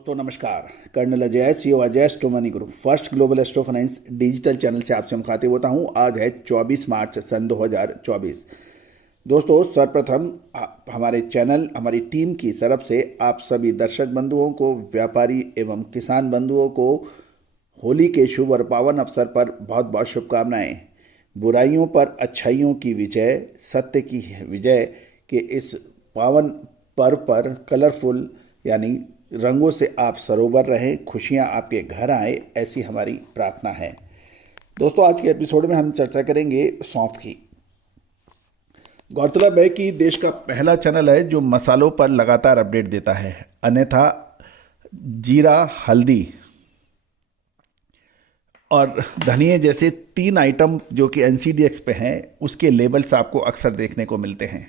दोस्तों नमस्कार। Colonel Ajay CO Ajay astro money group first global astro finance digital channel से आपसे मुखातिब होता हूं। आज है 24 मार्च सन 2024। दोस्तों सर्वप्रथम हमारे चैनल हमारी टीम की तरफ से आप सभी दर्शक बंधुओं को, व्यापारी एवं किसान बंधुओं को होली के शुभ और पावन अवसर पर बहुत बहुत शुभकामनाएं। बुराइयों पर अच्छाइयों की विजय, सत्य की विजय के इस पावन पर्व पर कलरफुल यानी रंगों से आप सरोवर रहें, खुशियां आपके घर आए, ऐसी हमारी प्रार्थना है। दोस्तों आज के एपिसोड में हम चर्चा करेंगे सौंफ की। गौरतलब है कि देश का पहला चैनल है जो मसालों पर लगातार अपडेट देता है। अन्यथा जीरा, हल्दी और धनिए जैसे 3 आइटम जो कि NCDX पे हैं, उसके लेबल्स आपको अक्सर देखने को मिलते हैं।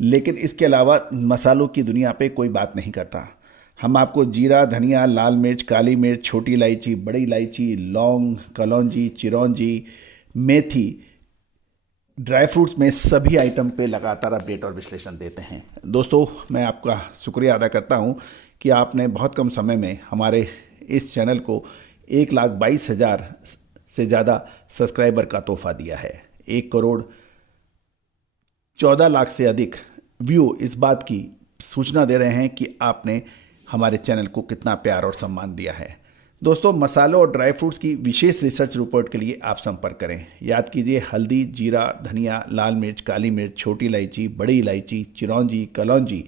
लेकिन इसके अलावा मसालों की दुनिया पे कोई बात नहीं करता। हम आपको जीरा, धनिया, लाल मिर्च, काली मिर्च, छोटी इलायची, बड़ी इलायची, लौंग, कलौंजी, चिरौंजी, मेथी, ड्राई फ्रूट्स में सभी आइटम पे लगातार अपडेट और विश्लेषण देते हैं। दोस्तों मैं आपका शुक्रिया अदा करता हूं कि आपने बहुत कम समय में हमारे इस चैनल को 1,22,000 से ज़्यादा सब्सक्राइबर का तोहफा दिया है। 1 करोड़ 14 लाख से अधिक व्यू इस बात की सूचना दे रहे हैं कि आपने हमारे चैनल को कितना प्यार और सम्मान दिया है। दोस्तों मसालों और ड्राई फ्रूट्स की विशेष रिसर्च रिपोर्ट के लिए आप संपर्क करें। याद कीजिए हल्दी, जीरा, धनिया, लाल मिर्च, काली मिर्च, छोटी इलायची, बड़ी इलायची, चिरौंजी, कलौंजी,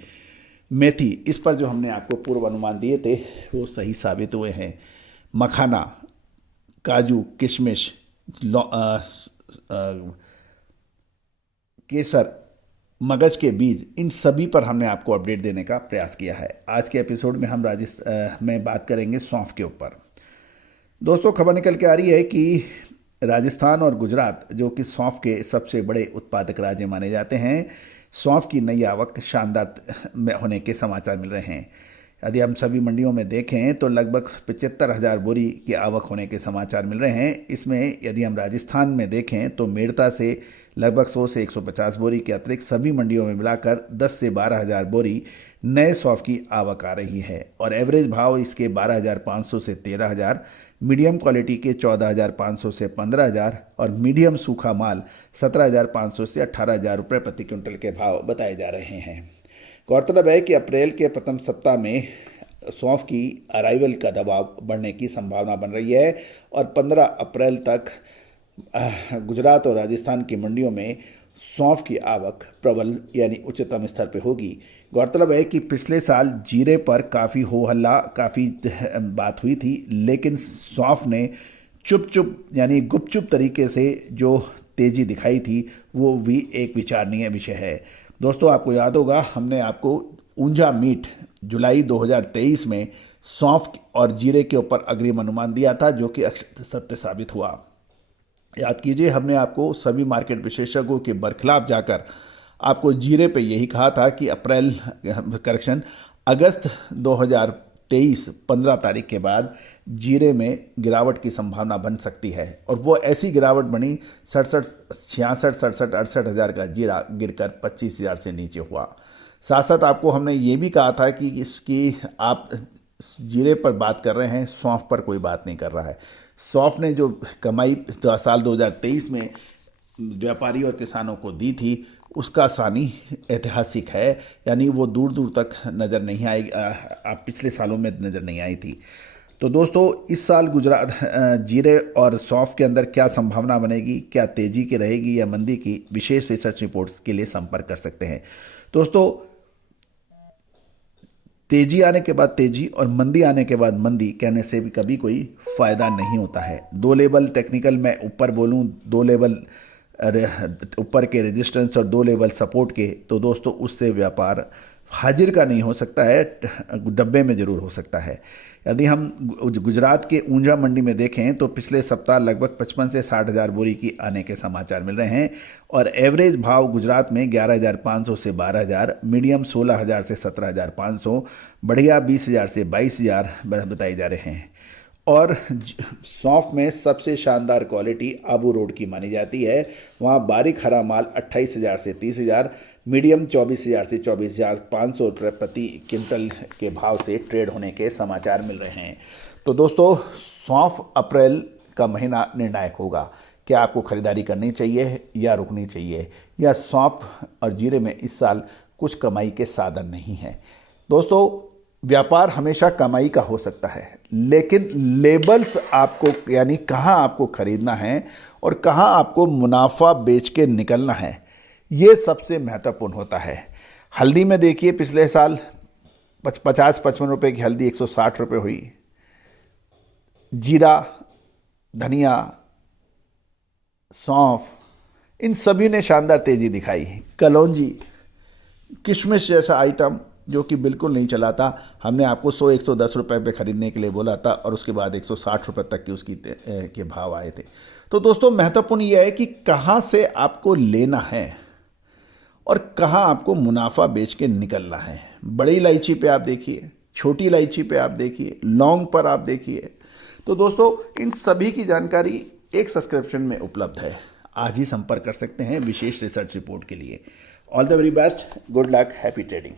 मेथी, इस पर जो हमने आपको पूर्व अनुमान दिए थे वो सही साबित हुए हैं। मखाना, काजू, किशमिश, केसर, मगज के बीज, इन सभी पर हमने आपको अपडेट देने का प्रयास किया है। आज के एपिसोड में हम में बात करेंगे सौंफ के ऊपर। दोस्तों खबर निकल के आ रही है कि राजस्थान और गुजरात जो कि सौंफ के सबसे बड़े उत्पादक राज्य माने जाते हैं, सौंफ की नई आवक शानदार होने के समाचार मिल रहे हैं। यदि हम सभी मंडियों में देखें तो लगभग 75,000 बोरी की आवक होने के समाचार मिल रहे हैं। इसमें यदि हम राजस्थान में देखें तो मेड़ता से लगभग 100 से 150 बोरी के अतिरिक्त सभी मंडियों में मिलाकर 10 से 12,000 बोरी नए सौंफ की आवक आ रही है और एवरेज भाव इसके 12,500 से 13,000, मीडियम क्वालिटी के 14,500 से 15,000 और मीडियम सूखा माल 17,500 से 18,000 रुपये प्रति क्विंटल के भाव बताए जा रहे हैं। गौरतलब है कि अप्रैल के प्रथम सप्ताह में सौंफ की अराइवल का दबाव बढ़ने की संभावना बन रही है और 15 अप्रैल तक गुजरात और राजस्थान की मंडियों में सौंफ की आवक प्रबल यानी उच्चतम स्तर पर होगी। गौरतलब है कि पिछले साल जीरे पर काफ़ी हो हल्ला, काफ़ी बात हुई थी, लेकिन सौंफ ने चुप यानी गुपचुप तरीके से जो तेज़ी दिखाई थी वो भी एक विचारणीय विषय है। दोस्तों आपको याद होगा हमने आपको ऊंझा मीट जुलाई 2023 में सौंफ और जीरे के ऊपर अग्रिम अनुमान दिया था जो कि सत्य साबित हुआ। याद कीजिए हमने आपको सभी मार्केट विशेषज्ञों के बरखिलाफ जाकर आपको जीरे पे यही कहा था कि अगस्त 2023 15 तारीख के बाद जीरे में गिरावट की संभावना बन सकती है और वो ऐसी गिरावट बनी 68 हज़ार का जीरा गिरकर 25,000 से नीचे हुआ। साथ साथ आपको हमने ये भी कहा था कि इसकी आप जीरे पर बात कर रहे हैं, सौंफ पर कोई बात नहीं कर रहा है। सौंफ ने जो कमाई साल 2023 में व्यापारी और किसानों को दी थी उसका सानी ऐतिहासिक है, यानी वो दूर दूर तक नज़र नहीं आएगी, आप पिछले सालों में नज़र नहीं आई थी। तो दोस्तों इस साल गुजरात जीरे और सौंफ के अंदर क्या संभावना बनेगी, क्या तेज़ी की रहेगी या मंदी की, विशेष रिसर्च रिपोर्ट्स के लिए संपर्क कर सकते हैं। दोस्तों तेजी आने के बाद तेजी और मंदी आने के बाद मंदी कहने से भी कभी कोई फ़ायदा नहीं होता है। 2 लेवल टेक्निकल मैं ऊपर बोलूं, 2 लेवल ऊपर के रेजिस्टेंस और 2 लेवल सपोर्ट के, तो दोस्तों उससे व्यापार हाजिर का नहीं हो सकता है, डब्बे में ज़रूर हो सकता है। यदि हम गुजरात के ऊंझा मंडी में देखें तो पिछले सप्ताह लगभग 55 से 60,000 बोरी की आने के समाचार मिल रहे हैं और एवरेज भाव गुजरात में 11,500 से 12,000, मीडियम 16,000 से 17,500, बढ़िया 20,000 से 22,000 बताए जा रहे हैं और सौंफ में सबसे शानदार क्वालिटी आबू रोड की मानी जाती है। वहाँ बारीक हरा माल 28,000 से 30,000, मीडियम 24,000 से 24,500 रुपये प्रति क्विंटल के भाव से ट्रेड होने के समाचार मिल रहे हैं। तो दोस्तों, सौंफ अप्रैल का महीना निर्णायक होगा। क्या आपको खरीदारी करनी चाहिए या रुकनी चाहिए, या सौंफ और जीरे में इस साल कुछ कमाई के साधन नहीं है। दोस्तों, व्यापार हमेशा कमाई का हो सकता है, लेकिन लेबल्स आपको, यानी कहाँ आपको खरीदना है और कहाँ आपको मुनाफा बेच के निकलना है, ये सबसे महत्वपूर्ण होता है। हल्दी में देखिए, पिछले साल 50-55 रुपये की हल्दी 160 रुपये हुई। जीरा, धनिया, सौंफ, इन सभी ने शानदार तेजी दिखाई। कलौंजी, किशमिश जैसा आइटम जो कि बिल्कुल नहीं चला था, हमने आपको 100-110 रुपये पे खरीदने के लिए बोला था और उसके बाद 160 रुपये तक की उसकी के भाव आए थे। तो दोस्तों, महत्वपूर्ण यह है कि कहाँ से आपको लेना है और कहाँ आपको मुनाफा बेच के निकलना है। बड़ी इलायची पे आप देखिए, छोटी इलायची पे आप देखिए, लौंग पर आप देखिए। तो दोस्तों, इन सभी की जानकारी एक सब्सक्रिप्शन में उपलब्ध है। आज ही संपर्क कर सकते हैं विशेष रिसर्च रिपोर्ट के लिए। All the very best, good luck, happy trading.